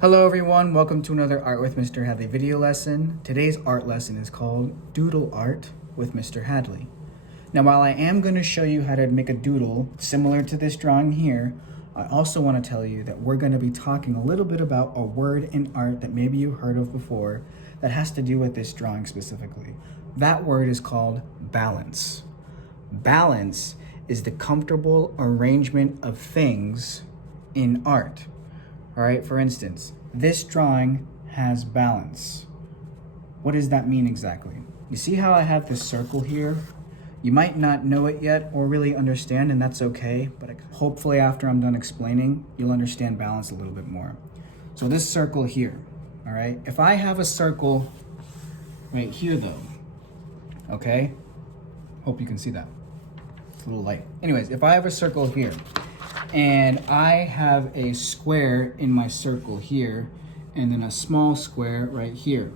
Hello everyone, welcome to another Art with Mr. Hadley video lesson. Today's art lesson is called Doodle Art with Mr. Hadley. Now while I am going to show you how to make a doodle similar to this drawing here, I also want to tell you that we're going to be talking a little bit about a word in art that maybe you heard of before that has to do with this drawing specifically. That word is called balance. Balance is the comfortable arrangement of things in art. All right, for instance, this drawing has balance. What does that mean exactly? You see how I have this circle here? You might not know it yet or really understand, and that's okay, but hopefully after I'm done explaining, you'll understand balance a little bit more. So this circle here, all right? If I have a circle right here though, okay? Hope you can see that. It's a little light. Anyways, if I have a circle here, and I have a square in my circle here, and then a small square right here.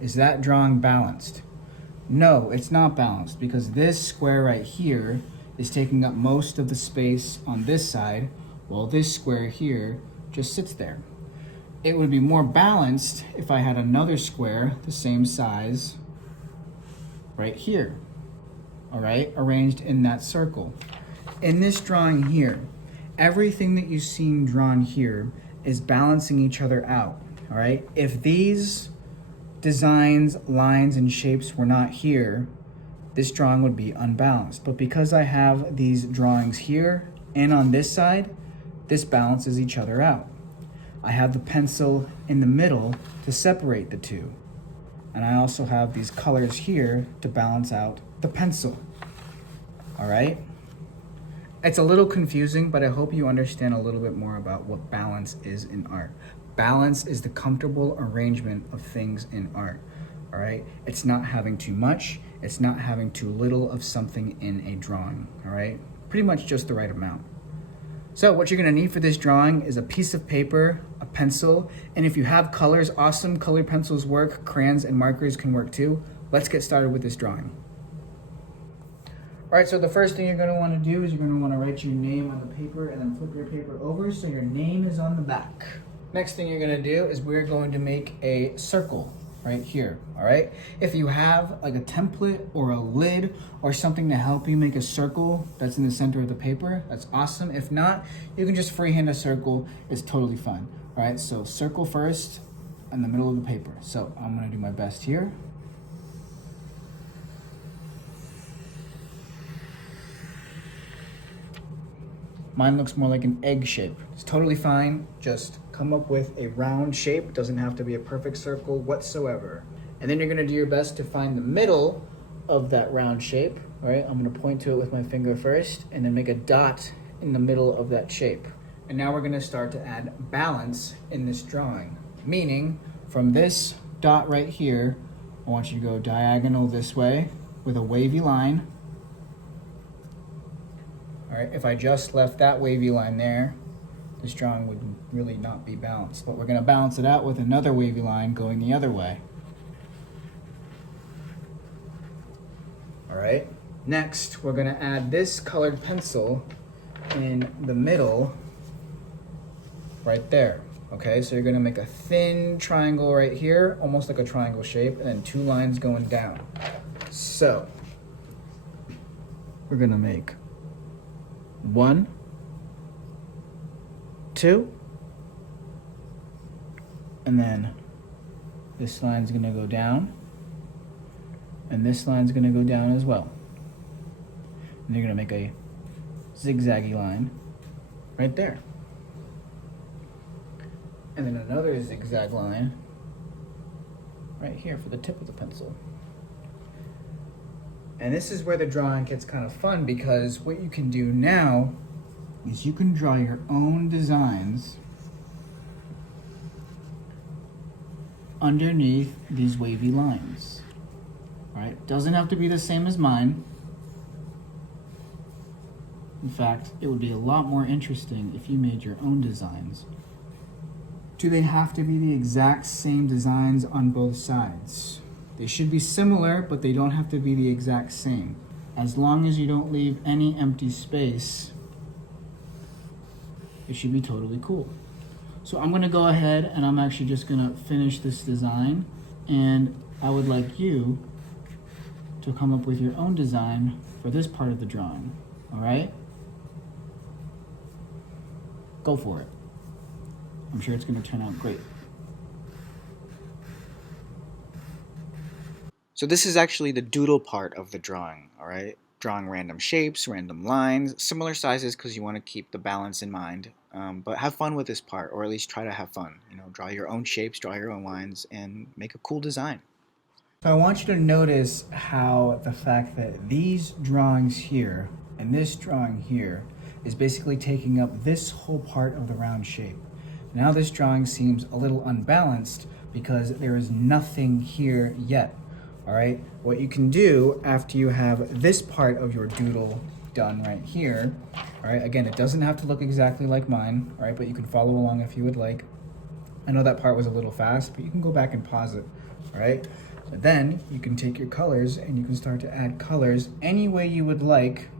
Is that drawing balanced? No, it's not balanced because this square right here is taking up most of the space on this side, while this square here just sits there. It would be more balanced if I had another square the same size right here, all right, arranged in that circle. In this drawing here, everything that you've seen drawn here is balancing each other out, all right? If these designs, lines, and shapes were not here, this drawing would be unbalanced. But because I have these drawings here and on this side, this balances each other out. I have the pencil in the middle to separate the two. And I also have these colors here to balance out the pencil, all right? It's a little confusing, but I hope you understand a little bit more about what balance is in art. Balance is the comfortable arrangement of things in art, all right? It's not having too much, it's not having too little of something in a drawing, all right? Pretty much just the right amount. So what you're gonna need for this drawing is a piece of paper, a pencil, and if you have colors, awesome, colored pencils work, crayons and markers can work too. Let's get started with this drawing. All right, so the first thing you're gonna wanna do is you're gonna wanna write your name on the paper and then flip your paper over so your name is on the back. Next thing you're gonna do is we're going to make a circle right here, all right? If you have like a template or a lid or something to help you make a circle that's in the center of the paper, that's awesome. If not, you can just freehand a circle, it's totally fine. All right, so circle first in the middle of the paper. So I'm gonna do my best here. Mine looks more like an egg shape. It's totally fine. Just come up with a round shape. Doesn't have to be a perfect circle whatsoever. And then you're gonna do your best to find the middle of that round shape. All right, I'm gonna point to it with my finger first and then make a dot in the middle of that shape. And now we're gonna start to add balance in this drawing. Meaning from this dot right here, I want you to go diagonal this way with a wavy line. All right, if I just left that wavy line there, this drawing would really not be balanced, but we're gonna balance it out with another wavy line going the other way. All right, next we're gonna add this colored pencil in the middle right there. Okay, so you're gonna make a thin triangle right here, almost like a triangle shape, and then two lines going down. So we're gonna make 1, 2, and then this line's gonna go down, and this line's gonna go down as well. And you're gonna make a zigzaggy line right there. And then another zigzag line right here for the tip of the pencil. And this is where the drawing gets kind of fun because what you can do now is you can draw your own designs underneath these wavy lines, right? Doesn't have to be the same as mine. In fact, it would be a lot more interesting if you made your own designs. Do they have to be the exact same designs on both sides? They should be similar, but they don't have to be the exact same. As long as you don't leave any empty space, it should be totally cool. So I'm gonna go ahead and I'm actually just gonna finish this design, and I would like you to come up with your own design for this part of the drawing, all right? Go for it. I'm sure it's gonna turn out great. So this is actually the doodle part of the drawing, all right? Drawing random shapes, random lines, similar sizes because you want to keep the balance in mind. But have fun with this part, or at least try to have fun. You know, draw your own shapes, draw your own lines, and make a cool design. So I want you to notice how the fact that these drawings here and this drawing here is basically taking up this whole part of the round shape. Now this drawing seems a little unbalanced because there is nothing here yet. All right, what you can do after you have this part of your doodle done right here, all right, again, it doesn't have to look exactly like mine, all right, but you can follow along if you would like. I know that part was a little fast, but you can go back and pause it, all right? But then you can take your colors and you can start to add colors any way you would like,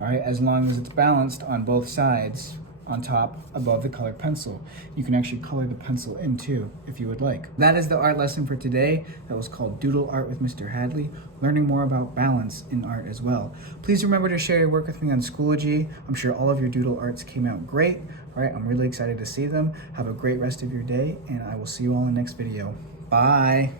all right, as long as it's balanced on both sides, on top, above the colored pencil. You can actually color the pencil in too, if you would like. That is the art lesson for today. That was called Doodle Art with Mr. Hadley, learning more about balance in art as well. Please remember to share your work with me on Schoology. I'm sure all of your doodle arts came out great. All right, I'm really excited to see them. Have a great rest of your day, and I will see you all in the next video. Bye.